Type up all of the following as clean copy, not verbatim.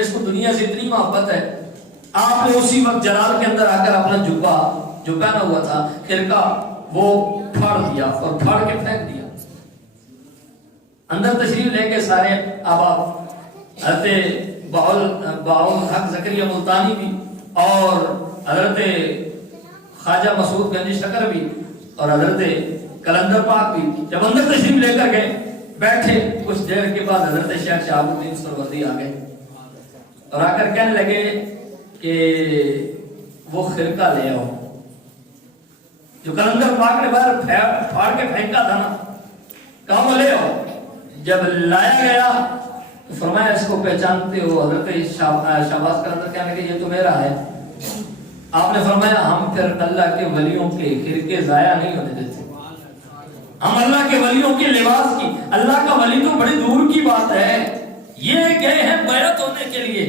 اس کو دنیا سے اتنی محبت ہے، آپ نے اسی وقت جلال کے اندر آ کر اپنا جبہ جو پہنا ہوا تھا خرقہ وہ پھاڑ دیا اور پھاڑ کے پھینک دیا۔ اندر تشریف لے کے سارے احباب حضرت باول حق زکریا ملتانی بھی اور حضرت خواجہ مسعود گنج شکر بھی اور حضرت کلندر پاک بھی جب اندر تشریف لے کر گئے بیٹھے، کچھ دیر کے بعد حضرت شیخ شہاب الدین سروردی آ گئے اور آ کر کہنے لگے کہ وہ خرقہ لے آؤ جو کلندر پاک نے باہر پھاڑ کے پھینکا تھا نا، کہا وہ لے آؤ۔ جب لایا گیا تو فرمایا اس کو پہچانتے ہو؟ حضرت شہباز کلندر کہنے لگے یہ تو میرا ہے۔ آپ نے فرمایا ہم پھر اللہ کے ولیوں کے خرقے ضائع نہیں ہونے دیتے، ہم اللہ کے ولیوں کے لباس کی، اللہ کا ولی تو بڑی دور کی بات ہے، یہ گئے ہیں بیعت ہونے کے لیے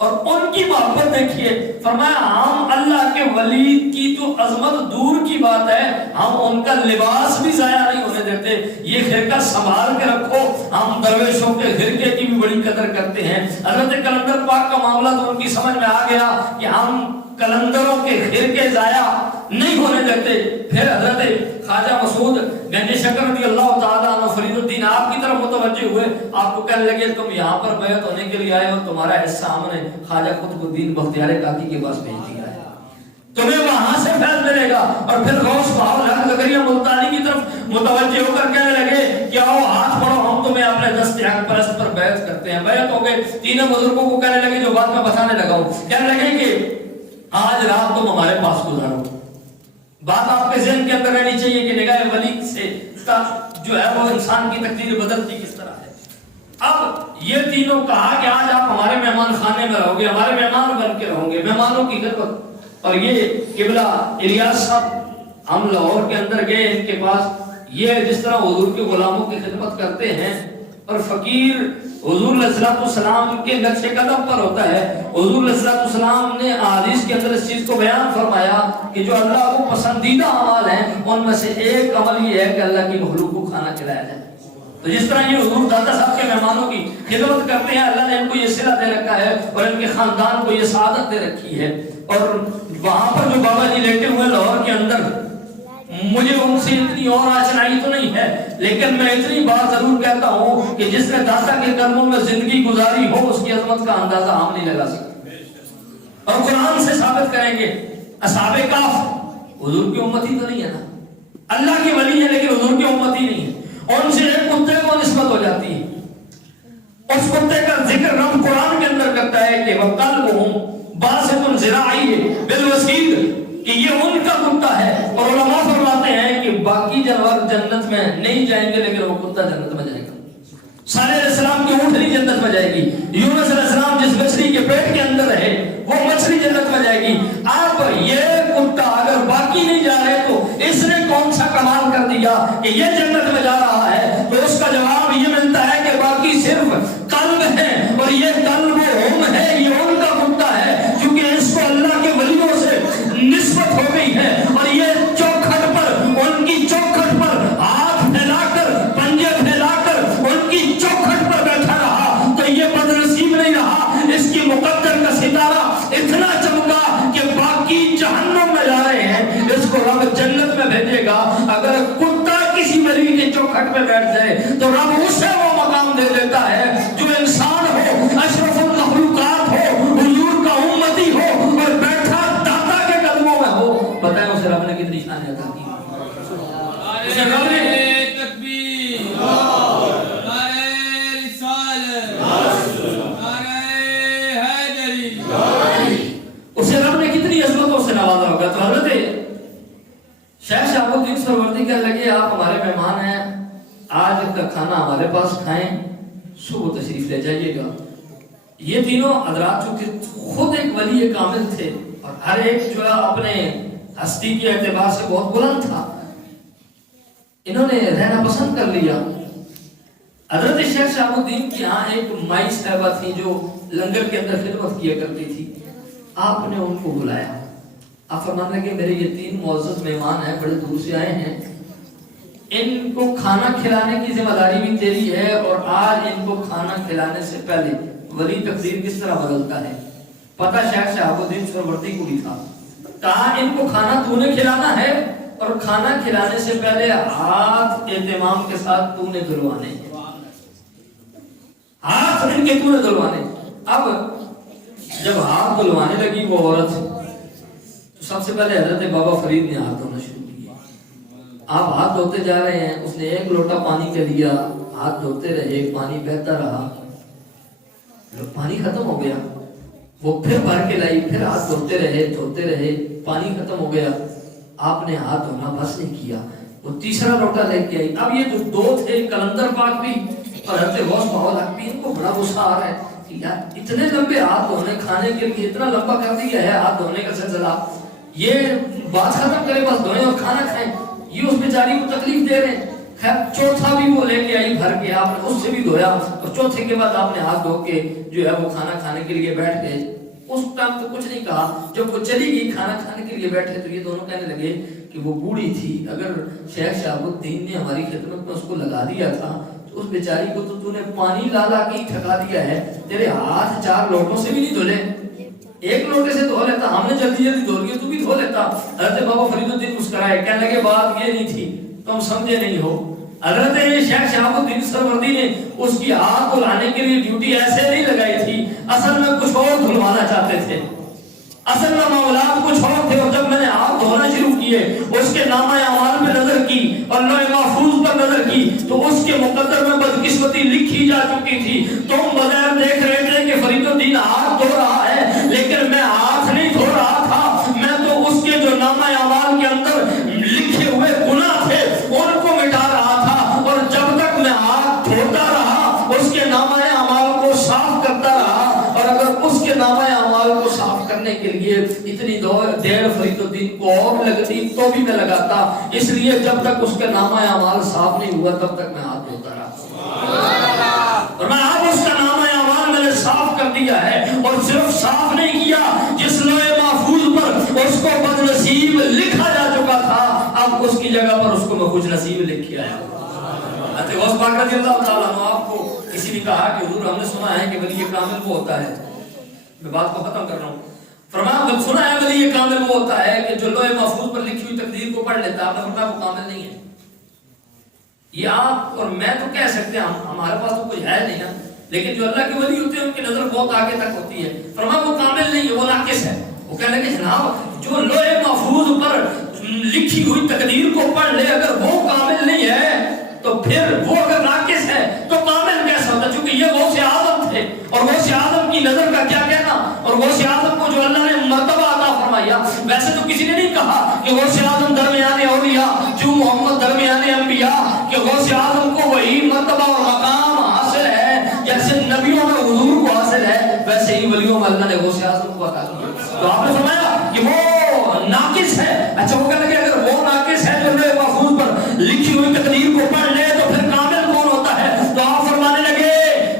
اور ان کی محبت دیکھیے۔ فرمایا ہم اللہ کے ولی کی تو عظمت دور کی بات ہے، ہم ان کا لباس بھی ضائع نہیں ہونے دیتے، یہ خرقہ سنبھال کے رکھو۔ ہم درویشوں کے خرقے کی بھی بڑی قدر کرتے ہیں۔ حضرت کلندر پاک کا معاملہ تو ان کی سمجھ میں آ گیا کہ ہم کلندروں کے خرقے ضائع نہیں ہونے دیتے۔ پھر حضرت خواجہ مسعود گنج شکر رضی اللہ تعالیٰ عنہ فرید الدین آپ کی طرف متوجہ ہوئے، آپ کو کہنے لگے تم یہاں پر بیعت ہونے کے لیے آئے ہو، تمہارا حصہ ہم نے خواجہ قطب الدین بختیار کاکی کے پاس بھیج دیا ہے، تمہیں وہاں سے فیض ملے گا۔ اور پھر غوث بہاول حق زکریا ملتانی کی طرف متوجہ ہو کر کہنے لگے کہ آؤ ہاتھ پڑھو، ہم تمہیں اپنے دست حق پرست پر بیعت کرتے ہیں۔ بیعت ہو گئے۔ تینوں بزرگوں کو کہنے لگے جو بات میں بتانے لگا ہوں، کہنے لگے کہ آج رات تم ہمارے پاس گزارو۔ بات آپ کے ذہن کے اندر رہنی چاہیے کہ نگاہ ولی سے جو ہے وہ انسان کی تقدیر بدلتی کس طرح ہے۔ اب یہ تینوں کہا کہ آج آپ ہمارے مہمان خانے میں رہو گے، ہمارے مہمان بن کے رہو گے، مہمانوں کی خدمت۔ اور یہ قبلہ الیاس صاحب ہم لاہور کے اندر گئے ان کے پاس، یہ جس طرح حضور کے غلاموں کی خدمت کرتے ہیں اور فقیر حضور علیہ السلام کے نقش قدم پر ہوتا ہے۔ حضور علیہ السلام نے احادیث کے اندر اس چیز کو بیان فرمایا کہ جو اللہ کو پسندیدہ اعمال ہیں ان میں سے ایک عمل یہ ہے کہ اللہ کی مخلوق کو کھانا کھلایا جائے۔ تو جس طرح یہ حضور دادا صاحب کے مہمانوں کی خدمت کرتے ہیں، اللہ نے ان کو یہ صلہ دے رکھا ہے اور ان کے خاندان کو یہ سعادت دے رکھی ہے۔ اور وہاں پر جو بابا جی لیٹے ہوئے لاہور کے اندر، مجھے ان سے اتنی اور آشنائی تو نہیں ہے، لیکن میں اتنی بات ضرور کہتا ہوں کہ جس نے داتا کے قدموں میں زندگی گزاری ہو اس کی عظمت کا اندازہ ہم نہیں لگا سکتے۔ اور قرآن سے ثابت کریں گے اصحاب کہف حضور کی امتی تو نہیں ہے نا، اللہ کی ولی ہے لیکن حضور کی امتی نہیں ہے، اور ان سے ایک کتے کو نسبت ہو جاتی ہے۔ اس کتے کا ذکر رب قرآن کے اندر کرتا ہے کہ وَقَلْبُهُمْ بَاسِطٌ ذِرَاعِهِ بِالْوَسِيدِ کہ یہ ان کا کتا ہے۔ اور علماء فرماتے ہیں کہ باقی جانور جنت میں نہیں جائیں گے لیکن وہ کتا جنت میں جائے گا۔ صالح علیہ السلام کی اونٹنی جنت میں جائے گی، یونس علیہ السلام جس مچھلی کے پیٹ کے اندر رہے وہ مچھلی جنت میں جائے گی۔ اب یہ کتا اگر باقی نہیں جا رہے تو اس نے کون سا کمال کر دیا کہ یہ جنت میں جا رہا ہے؟ تو اس کا جواب یہ ملتا ہے کہ باقی صرف قلب ہے، اور یہ قلب ہم ہے، یہ ان کا کتا ہے کیونکہ اس کو اللہ کے ولیوں سے نسبت ہو گئی ہے۔ اور یہ چوکھٹ پر ان کی چوکھٹ پر ہاتھ پھیلا کر پنجے پھیلا کر ان کی چوکھٹ پر بیٹھا رہا تو یہ بدنصیب نہیں رہا، اس کی مقدر کا ستارہ اتنا چمکا کہ باقی جہنم میں جا رہے ہیں، اس کو رب جنت میں بھیجے گا۔ اگر کتا کسی ولی کے چوکھٹ پہ بیٹھ جائے تو رب اسے وہ مقام دے دیتا ہے جو انسان ہو، اشرف المخلوقات ہو، حضور کا امتی ہو اور بیٹھا داتا کے قدموں میں ہو۔ بتائیں اسے رب نے کتنی شان عطا کی، اسے رب نے اسے رب نے کتنی عظمتوں سے نوازا ہوگا۔ تو حضرت شیخ شہاب الدین سروردی کہنے لگے آپ ہمارے مہمان ہیں، آج کا کھانا ہمارے پاس کھائیں، صبح تشریف لے جائیے گا۔ یہ تینوں حضرات چونکہ خود ایک ولی کامل تھے اور ہر ایک جو ہے اپنے ہستی کے اعتبار سے بہت بلند تھا، انہوں نے رہنا پسند کر لیا۔ حضرت شیخ شہاب الدین کی یہاں ایک مائی صاحبہ تھی جو لنگر کے اندر خدمت کیا کرتی تھی، آپ نے ان کو بلایا۔ آپ فرمانے لگے میرے یہ تین معزز مہمان ہیں، بڑے دور سے آئے ہیں، ان کو کھانا کھلانے کی ذمہ داری بھی تیری ہے، اور آج ان کو کھانا کھلانے سے پہلے वली तकदीर किस तरह बदलता है। पता शेख शहाबुद्दीन सुहरावर्दी को भी था। कहा इनको खाना तूने खिलाना है और खाना खिलाने से पहले हाथ एहतिमाम के साथ तूने धुलवाने, हाथ इनके तूने धुलवाने। अब जब हाथ धुलवाने लगी वो औरत, तो सबसे पहले हजरत बाबा फरीद ने हाथ धोना शुरू किया। आप हाथ धोते जा रहे हैं, उसने एक लोटा पानी का लिया, हाथ धोते रहे, पानी बहता रहा, पानी खत्म हो गया, वो फिर भर के लाई, फिर हाथ धोते रहे, पानी खत्म हो गया, आपने हाथ धोना बस नहीं किया, वो तीसरा लोटा लेके आई। अब ये जो दो थे, कलंदर पाक भी और हजरत गौस पाक भी, इनको बड़ा गुस्सा आ रहा है कि यार इतने लंबे हाथ धोने, खाने के लिए इतना लंबा कर दिया है हाथ धोने का सिलसिला, ये बात खत्म करे बस धोए और खाना खाएं, ये उस बेचारी को तकलीफ दे रहे हैं। खैर चौथा भी वो लेके आई भर के, आपने उससे भी धोया और चौथे के बाद आपने हाथ धो के जो है वो खाना खाने के लिए बैठ गए। उस टाइम तो कुछ नहीं कहा, जब वो चली गई खाना खाने के लिए बैठे तो ये दोनों कहने लगे कि वो बूढ़ी थी, अगर शेख शहाबुद्दीन ने हमारी खिदमत में उसको लगा दिया था तो उस बेचारी को तो तूने पानी ला ला के ही थका दिया है, तेरे हाथ 4 लोटों से भी नहीं धुले, एक लोटे से धो लेता, हमने जल्दी जल्दी धो लिया, तू भी धो लेता। हजरत बाबा फरीदुद्दीन मुस्कुराए, कहने लगे बात ये नहीं थी, तुम समझे नहीं हो। हजरत शेख शहाबुद्दीन सुहरावर्दी ने उसकी हाथ धुलाने के लिए ड्यूटी ऐसे नहीं लगाई थी, असल में कुछ और धुलवाना चाहते थे, असल में मामलात कुछ और थे। और जब मैंने हाथ धोना शुरू किए, उसके नामा अमाल पे नजर की और लौह महफूज पर नजर की, तो उसके मुकद्दर में बदकिस्मती लिखी जा चुकी थी। तुम बगैर देख रहे थे कि फरीदुद्दीन हाथ धो रहा है, लेकिन मैं हाथ नहीं धो रहा था, मैं तो उसके जो नामा अमाल के अंदर लिखे हुए गुनाह थे उनको मिटा रहा था। और जब तक मैं हाथ धोता रहा, उसके नामा अमाल को साफ करता रहा, और अगर उसके नामा अमाल को साफ करने के लिए इतनी देर फरीदुद्दीन को और लगती तो भी मैं लगाता, इसलिए जब तक उसके नामा अमाल साफ नहीं हुआ तब तक मैं हाथ धोता रहा। और मैं अब उसका नामा अमाल मैंने साफ कर दिया है, और सिर्फ साफ नहीं किया, जिस लौह महफूज पर उसको बदनसीब लिखा जा चुका था, अब उसकी जगह पर उसको मैं कुछ नसीब लिख के आया। आपको किसी ने कहा कि हुजूर हमने सुना है कि वली कामिल वो होता है, मैं बात को खत्म कर रहा हूँ, फरमाया सुना है वली कामिल वो होता है कि जो लौह महफूज पर लिखी हुई तकदीर को पढ़ लेता है। आपने फरमाया वो कामिल नहीं है। ये आप और मैं तो कह सकते हैं, हमारे पास तो कुछ है नहीं ना, लेकिन जो अल्लाह के वली होते हैं उनकी नजर बहुत आगे तक होती है। फरमाया वो कामिल नहीं है, वो नाकिस है। वो कहने लगे जनाब जो लौह महफूज पर लिखी हुई तकदीर को पढ़ ले, अगर वो कामिल नहीं है तो फिर वो अगर नाकिस है तो कामिल कैसा होता? क्योंकि ये गौसे आजम थे, और गौसे आजम की नजर का क्या कहना, और गौसे आजम को जो अल्लाह ने मर्तबा अता फरमाया, वैसे तो किसी ने नहीं कहा कि गौसे आजम दरमियाने औलिया जो मोहम्मद दरमियाने अंबिया, कि गौसे आजम को वही मर्तबा और मकाम हासिल है जैसे नबियों में हुजूर को हासिल है, वैसे ही वलियों में अल्लाह ने गौसे आजम को अता किया। तो आपने फरमाया कि वो नाकिस है। अच्छा वो कहने लगे अगर वो नाकिस है जो लौह महफूज पर लिखी हुई तकदीर को पढ़ ले तो फिर कामिल कौन होता है? तो आप फरमाने लगे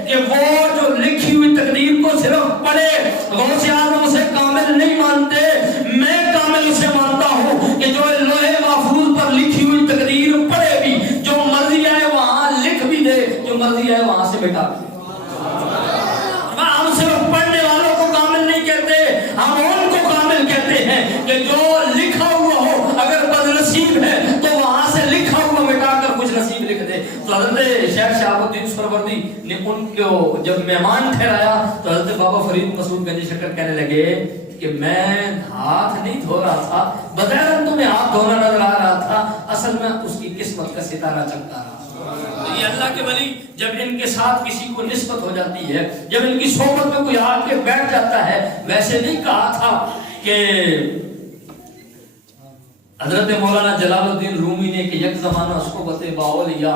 कि वो जो लिखी हुई तकदीर को सिर्फ पढ़े, गौसे आजम उसे कामिल नहीं मानते, मैं कामिल उसे मानता हूँ कि जो लौह महफूज पर लिखी हुई तकदीर पढ़े भी, जो मर्जी आए वहां लिख भी दे, जो मर्जी आए वहां से मिटा भी। हम सिर्फ पढ़ने वालों को कामिल नहीं कहते, हम उनको कामिल कहते हैं कि जो लिखा हुआ हो, अगर बदनसीब है तो वहां से लिखा हुआ मिटाकर कुछ नसीब लिख दे। तो हजरत शेख शहाबुद्दीन सुहरावर्दी ने उनको जब मेहमान ठहराया तो हजरत बाबा फरीद मसूद गंजी शक्कर कहने लगे कि मैं हाथ नहीं धो रहा था, बग़ैर तुम्हें हाथ धोना नजर आ रहा था, असल में उसकी किस्मत का सितारा चमका रहा। तो ये अल्लाह के वली जब इनके साथ किसी को निस्बत हो जाती है, जब इनकी सोहबत में कोई आके बैठ जाता है, वैसे नहीं कहा था कि हजरत मौलाना जलालुद्दीन रूमी ने कि एक जमाना सोहबत बाओलिया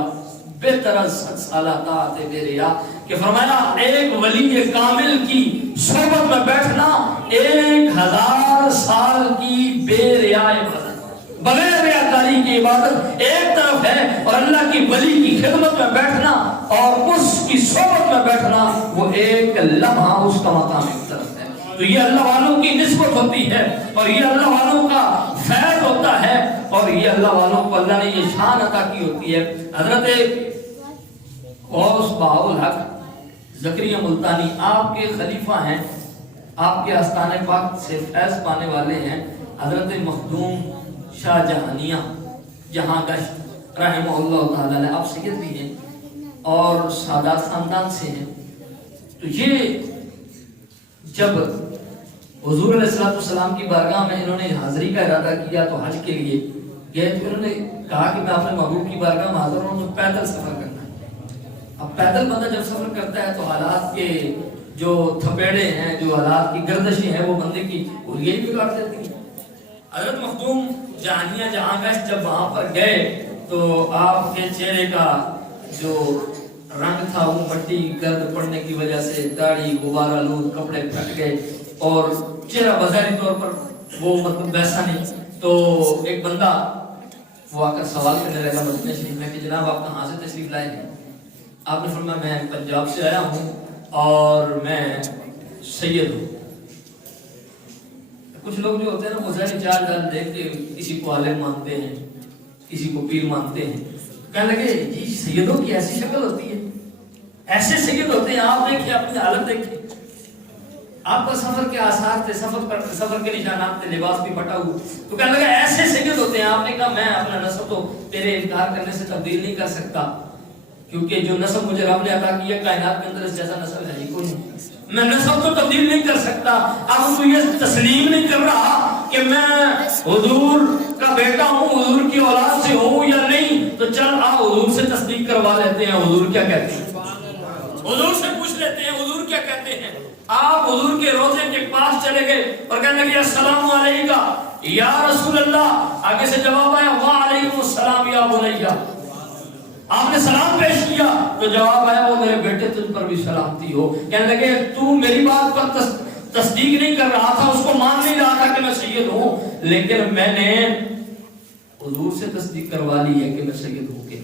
बेहतर सालाते बेरिया, कि फरमाया एक वली कामिल की सोहबत में बैठना 1000 साल की बेरिया इबादत, बगैर रियाकारी की इबादत एक तरफ है, और अल्लाह की वली की खिदमत में बैठना और उसकी सोहबत में बैठना वो एक लम्हा उसका मकाम एक तरफ है। तो ये अल्लाह वालों की निस्बत होती है, और ये अल्लाह वालों का फैज़ होता है, और ये अल्लाह वालों को अल्लाह ने ये शान अता की होती है। हजरत गौस बाउल हक زکریا ملتانی آپ کے خلیفہ ہیں، آپ کے آستانِ پاک سے فیض پانے والے ہیں حضرت مخدوم شاہ جہانیہ جہاں گشت رحمہ اللہ تعالیٰ نے، آپ سید بھی ہیں اور سادات خاندان سے ہیں۔ تو یہ جب حضور علیہ السلام کی بارگاہ میں انہوں نے حاضری کا ارادہ کیا تو حج کے لیے گئے، تو انہوں نے کہا کہ میں اپنے محبوب کی بارگاہ میں حاضر ہوں، تو پیدل سفر کرنا ہے۔ اب پیدل بندہ جب سفر کرتا ہے تو حالات کے جو تھپیڑے ہیں، جو حالات کی گردشیں ہیں، وہ بندے کی یہی بگاڑ دیتی ہیں۔ حضرت مخدوم جہانیہ جہاں گشت جب وہاں پر گئے تو آپ کے چہرے کا جو رنگ تھا وہ مٹی گرد پڑنے کی وجہ سے داڑھی غبار آلود، کپڑے پھٹ گئے اور چہرہ بظاہری طور پر وہ مطلب ویسا نہیں۔ تو ایک بندہ وہ آ کر سوال کرنے لگا مدینہ شریف میں کہ جناب آپ کہاں سے تشریف لائے ہیں؟ آپ نے فرمایا میں پنجاب سے آیا ہوں اور میں سید ہوں۔ کچھ لوگ جو ہوتے ہیں نا وہ ظاہری چال ڈال دیکھ کے کسی کو عالم مانتے ہیں، کسی کو پیر مانتے ہیں، کہنے لگے جی سیدوں کی ایسی شکل ہوتی ہے، ایسے سید ہوتے ہیں، آپ دیکھیں اپنی حالت دیکھیں، آپ کا سفر کے آثار تھے، سفر کے نشانات تھے، لباس بھی پھٹا ہوا، تو کہنے لگا ایسے سید ہوتے ہیں۔ آپ نے کہا میں اپنا نسب تو تیرے انکار کرنے سے تبدیل نہیں کر سکتا، کیونکہ جو نسب مجھے رب نے عطا کیا کائنات کے اندر اس جیسا نسب ہے ہی کوئی نہیں، میں نسب تو تبدیل نہیں کر سکتا۔ اب تو یہ تسلیم نہیں کر رہا کہ میں حضور کا بیٹا ہوں، حضور کی اولاد سے ہوں یا نہیں، تو چل آپ حضور سے تصدیق کروا لیتے ہیں، حضور کیا کہتے ہیں، حضور سے پوچھ لیتے ہیں حضور کیا کہتے ہیں۔ آپ حضور کے روضے کے پاس چلے گئے اور کہنے لگے السلام علیکہ یا رسول اللہ، آگے سے جواب آیا وعلیکم السلام یا بنیہ، آپ نے سلام پیش کیا تو جواب آیا وہ میرے بیٹے تجھ پر بھی سلامتی ہو۔ کہنے لگے تو میری بات پر تصدیق نہیں کر رہا تھا، اس کو مان نہیں رہا تھا کہ میں سید ہوں، لیکن میں نے حضور سے تصدیق کروا لی ہے کہ میں سید ہوں گے۔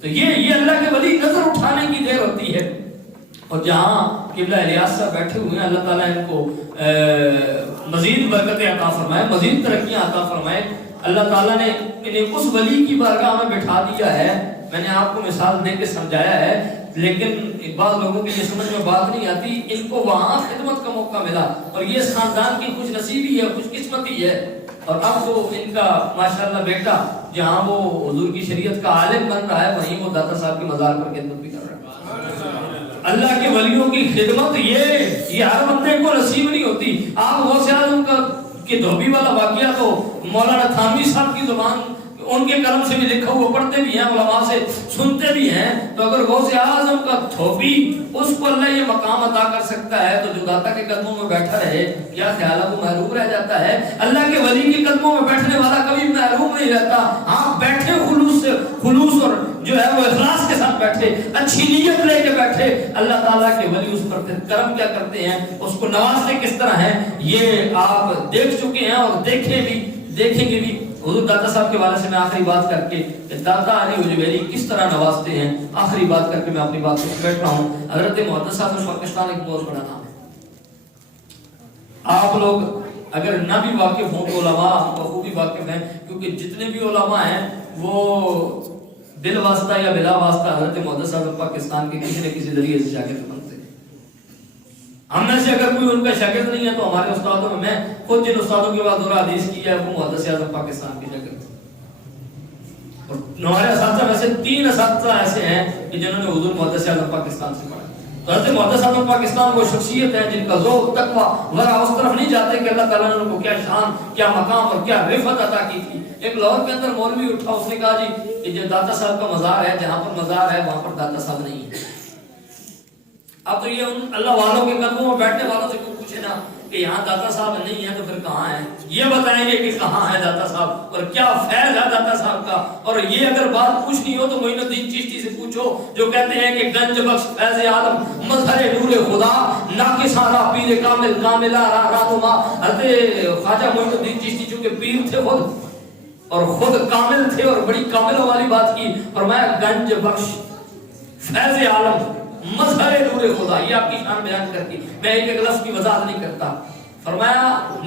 تو یہ اللہ کے ولی نظر اٹھانے کی دیر ہوتی ہے۔ اور جہاں قبلہ الیاس صاحب بیٹھے ہوئے ہیں، اللہ تعالیٰ ان کو مزید برکتیں عطا فرمائے، مزید ترقیاں عطا فرمائے۔ اللہ تعالیٰ نے انہیں اس ولی کی بارگاہ میں بٹھا دیا ہے۔ میں نے آپ کو مثال دے کے سمجھایا ہے، لیکن بعض لوگوں کی یہ سمجھ میں بات نہیں آتی، ان کو وہاں خدمت کا موقع ملا اور یہ اس خاندان کی خوش نصیبی ہے، خوش قسمتی ہے۔ اور اب تو ان کا ماشاءاللہ بیٹا جہاں وہ حضور کی شریعت کا عالم بن رہا ہے، وہیں وہ داتا صاحب کے مزار پر خدمت بھی کر رہا ہے۔ اللہ کے ولیوں کی خدمت یہ ہر بندے کو نصیب نہیں ہوتی۔ آپ غوث اعظم کا کہ دھوبی والا واقعہ تو مولانا تھانوی صاحب کی زبان ان کے قلم سے بھی لکھا ہوا پڑھتے بھی ہیں، علماء سے سنتے بھی ہیں۔ تو اگر غوث اعظم کا دھوبی اس کو اللہ یہ مقام عطا کر سکتا ہے تو جو داتا کے قدموں میں بیٹھا رہے، کیا خیال ہے وہ محروم رہ جاتا ہے؟ اللہ کے ولی کے قدموں میں بیٹھنے والا کبھی محروم نہیں رہتا۔ آپ بیٹھے خلوص اور جو ہے وہ اخلاص کے ساتھ بیٹھے، اچھی نیت لے کے بیٹھے، اللہ تعالیٰ کے ولی اس پر پھر کرم کیا کرتے ہیں، اس کو نوازتے کس طرح ہیں، یہ آپ دیکھ چکے ہیں اور دیکھیں گے بھی۔ حضور داتا صاحب کے بارے سے میں آخری بات کر کے کہ داتا علی اجمیری کس طرح نوازتے ہیں، آخری بات کر کے میں اپنی بات کو بیٹھ رہا ہوں۔ حضرت محدث صاحب پاکستان ایک بہت بڑا نام ہے، آپ لوگ اگر نہ بھی واقف ہوں تو علماء بخوبی واقف ہیں، کیونکہ جتنے بھی علماء ہیں وہ بل واسطہ یا بلا واسطہ حضرت محدث صاحب پاکستان کے کسی نہ کسی ذریعے سے شاگرد بنتے ہیں۔ ہم میں سے اگر کوئی ان کا شاگرد نہیں ہے تو ہمارے استادوں میں خود جن استادوں کے بعد دورہ حدیث کی ہے وہ محدث اعظم پاکستان کے شاگرد ہیں۔ اور ہمارے اساتذہ میں سے 3 اساتذہ ایسے ہیں کہ جنہوں نے حضور محدث اعظم پاکستان سے پڑھا۔ تو حضرت محدث اعظم پاکستان وہ شخصیت ہے جن کا ذوق تقویٰ ورع اس طرف نہیں جاتے کہ اللہ تعالیٰ نے ان کو کیا شان، کیا مقام اور کیا رفعت عطا کی تھی۔ ایک لاہور کے اندر مولوی اٹھا، اس نے کہا جی کہ جو داتا صاحب کا مزار ہے، جہاں پر مزار ہے وہاں پر داتا صاحب نہیں ہے۔ اب تو یہ ان اللہ والوں کے قدموں میں بیٹھنے والوں سے کوئی پوچھے نا کہ یہاں داتا صاحب نہیں ہے تو پھر کہاں ہے، یہ بتائیں گے کہ کہاں ہے داتا صاحب اور کیا فیض ہے داتا صاحب کا۔ اور یہ اگر بات پوچھنی ہو تو معین الدین چشتی سے پوچھو جو کہتے ہیں کہ گنج بخش فیض عالم مظہر نور خدا ناقصانہ پیر کامل کاملہ رہنما۔ حضرت خواجہ معین الدین چشتی چونکہ پیر تھے خود اور خود کامل تھے اور بڑی کاملوں والی بات کی، فرمایا گنج بخش فیض عالم مظہر نور خدا، یہ آپ کی شان بیان کر کے میں ایک لفظ کی وضاحت نہیں کرتا۔ فرمایا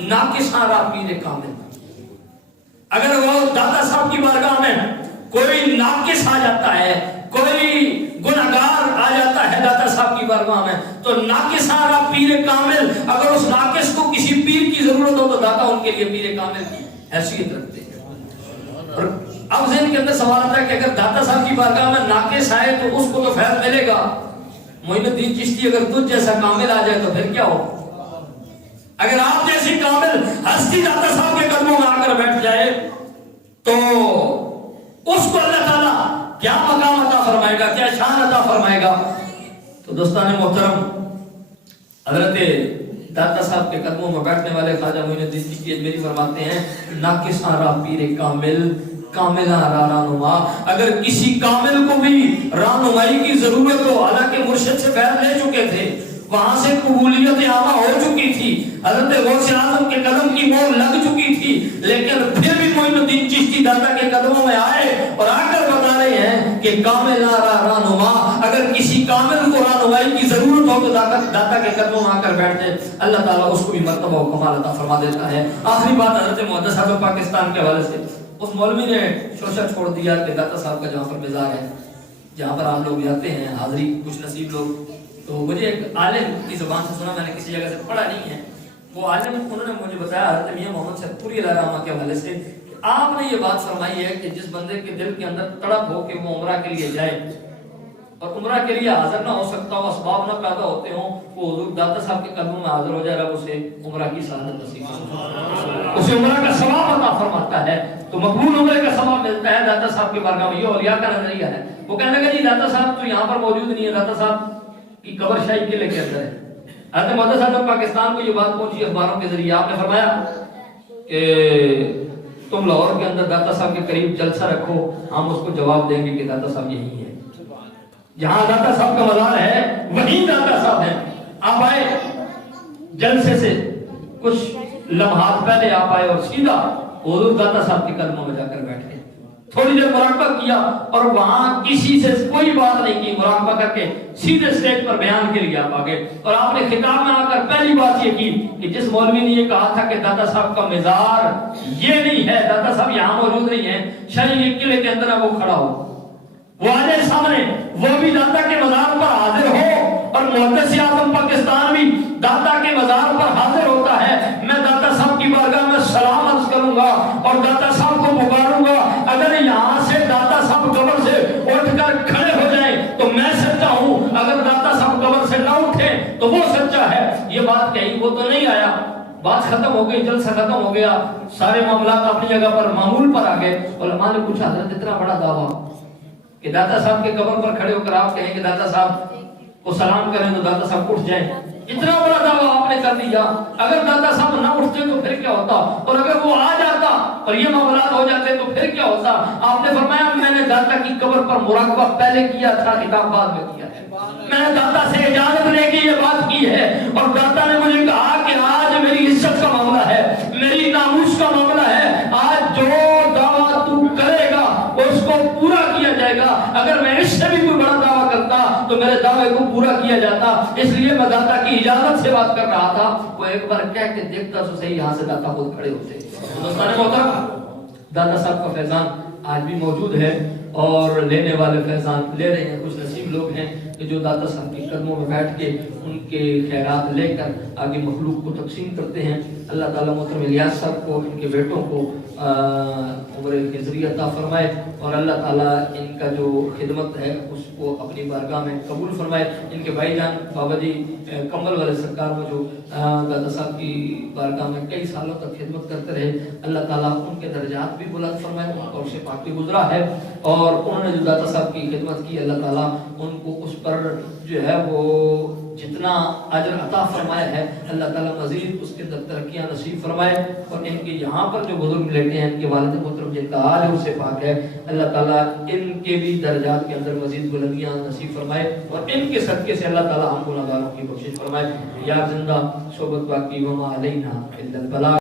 ناقصانہ پیر کامل، اگر وہ داتا صاحب کی بارگاہ میں کوئی ناقص آ جاتا ہے، کوئی گنہگار آ جاتا ہے داتا صاحب کی بارگاہ कलमा में, तो नाकिसारा पीर कामिल, अगर उस नाकिस को किसी पीर की जरूरत हो तो दाता उनके लिए पीर कामिल की हैसियत रखते हैं। और अब ज़हन के अंदर सवाल आता है कि अगर दाता साहब की बारगाह में नाकिस आए तो उसको तो फैज़ मिलेगा, मोइनुद्दीन चिश्ती अगर तुझ जैसा कामिल आ जाए तो फिर क्या हो? अगर आप जैसी कामिल हस्ती दाता साहब के कदमों में आकर बैठ जाए तो उसको अल्लाह ताला क्या मकाम अता फरमाएगा, क्या शान अता फरमाएगा। तो दोस्तान मोहतरम, हज़रत दाता साहब के कदमों में बैठने वाले ख्वाजा मोइनुद्दीन चिश्ती अजमेरी फरमाते हैं, नाकिसारा पीर कामिल कामिला रानुमा, अगर किसी कामिल को भी रानुमाई की जरूरत हो, हालांकि मुर्शिद से फैज़ ले चुके थे, वहां से कबूलियत आमा हो चुकी थी, हज़रत गौसे आज़म के कदम की मोहर लग चुकी थी, लेकिन फिर भी मोइनुद्दीन चिश्ती दाता के कदमों में आए और आकर बता रहे हैं कि कामिला रानुमा, अगर किसी कामिल को रानुमाई की जरूरत हो तो दाता के कदमों में आकर बैठे, अल्लाह ताला उसको भी मर्तबा और कमाल अता फरमा देता है। आखिरी बात हज़रत मुहद्दिस साहब पाकिस्तान के हवाले से, उस मौलवी ने शोशा छोड़ दिया कि दाता साहब का जहाँ पर मज़ार है, जहाँ पर आप लोग जाते हैं हाज़री कुछ नसीब लोग, तो मुझे एक आलिम की ज़ुबान से सुना, मैंने किसी जगह से पढ़ा नहीं है, वो आलिम उन्होंने मुझे बताया हज़रत मियां मोहम्मद शहपुरी अलैहिर्रहमा के हवाले से, आपने ये बात फरमाई है कि जिस बंदे के दिल के अंदर तड़प हो कि वो उम्रा के लिए जाए और उम्रा के लिए हाजिर ना हो सकता हो, असबाब ना पैदा होते हो, वो हुजूर दाता साहब के कदमों में हाजिर हो जाएगा, उसे उम्रा की सआदत नसीब, उसे उम्रा का सवाब अता फरमाता है। तो मकबूल उम्रे का सवाब मिलता है दाता साहब की बारगाह में। ये औलिया का नजरिया है। वो कहने लगे जी दाता साहब तो यहाँ पर मौजूद नहीं है, दाता साहब की कब्र शाही किले के अंदर है। हज़रत मुहद्दिस साहब पाकिस्तान को ये बात पहुंची अखबारों के जरिए, आपने फरमाया कि तुम लाहौर के अंदर दाता साहब के करीब जलसा रखो, हम उसको जवाब देंगे कि दाता साहब यही है, जहां दाता साहब का मज़ार है वहीं दाता साहब है। आप आए जलसे से कुछ लम्हात पहले आप आए और सीधा हुजूर दाता साहब के कदमों में जाकर बैठे, थोड़ी देर मुराकबा किया और वहां किसी से कोई बात नहीं की, मुराकबा करके सीधे स्टेज पर बयान के लिए आप आ गए और आपने खिताब में आकर पहली बात ये की कि जिस मौलवी ने ये कहा था कि दाता साहब का मज़ार ये नहीं है, दाता साहब यहाँ मौजूद नहीं है, शाही किले के अंदर वो खड़ा हो, वो आ जाए सामने, वो भी दाता के मज़ार पर हाजिर हो और मुहद्दिस आज़म पाकिस्तान भी दाता के मज़ार पर हाजिर होता है। मैं दाता साहब की बारगाह में सलाम अर्ज करूंगा और दाता साहब को पुकारूंगा, अगर यहाँ से दाता साहब कब्र से उठकर खड़े हो जाए तो मैं सच्चा हूँ, अगर दाता साहब कब्र से ना उठे तो वो सच्चा है। ये बात कही, वो तो नहीं आया, बात खत्म हो गई, जलसा खत्म हो गया, सारे मामलात अपनी जगह पर मामूल पर आ गए। उलमा ने पूछा हज़रत इतना बड़ा दावा कि दाता साहब के कब्र पर खड़े होकर आप कहें कि दाता साहब को सलाम करें तो दाता साहब उठ जाए, इतना बड़ा दावा आपने कर दिया, अगर दाता साहब ना उठते तो फिर क्या होता, और अगर वो आ जाता और ये मामलात हो जाते तो फिर क्या होता। आपने फरमाया मैंने दाता की कब्र पर मुराकबा पहले किया था, किताब बाद में किया है, मैंने दाता से इजाजत लेके ये बात की है और दाता ने मुझे कहा कि आज मेरी इज्जत का मामला है, मेरी नामूस का मामला है, आज जो दावा तू करेगा उसको पूरा किया जाएगा। अगर मैं इससे भी कोई बड़ा दावा करता तो मेरे दावे को पूरा किया जाता, इसलिए मैं दाता की इजाजत से बात कर रहा था। वो एक बार कह के देखता तो सही, यहाँ से दाता खुद खड़े होते। दोस्तान मोहतरम, दाता साहब का फैजान आज भी मौजूद है और लेने वाले फैजान ले रहे हैं। कुछ नसीब लोग हैं कि जो दाता साहब के कदमों में बैठ के उनके खैरात लेकर आगे मखलूक को तकसीम करते हैं। अल्लाह ताला मोहतरम इलियास साहब को, इनके बेटों को उम्र के ज़रिए अता फरमाए और अल्लाह ताला इनका जो खिदमत है उसको अपनी बारगाह में कबूल फरमाए। इनके भाईजान बाबा जी कमल वाले सरकार में जो दाता साहब की बारगाह में कई सालों तक खिदमत करते रहे, अल्लाह ताला उनके दर्जात भी बुलंद फरमाए, उनका उससे पाक भी गुजरा है और उन्होंने जो दाता साहब की खिदमत की, अल्लाह ताला उनको उस पर जो है वो जितना अजर अता फरमाया है, अल्लाह ताला मजीद उसके अंदर तरक्कियां नसीब फरमाए और इनके यहाँ पर जो बुजुर्ग लेटे हैं, इनके वालिद मोहतरम जिनका हाल है उससे पाक है, अल्लाह ताला इनके भी दर्जात के अंदर मजीद बुलंदियां नसीब फरमाए और इनके सदके से अल्लाह ताला हम गुनाहगारों की बख्शिश फरमाए। या जिंदा सोबत बाकी वमा अलैना इल्लल बलाग।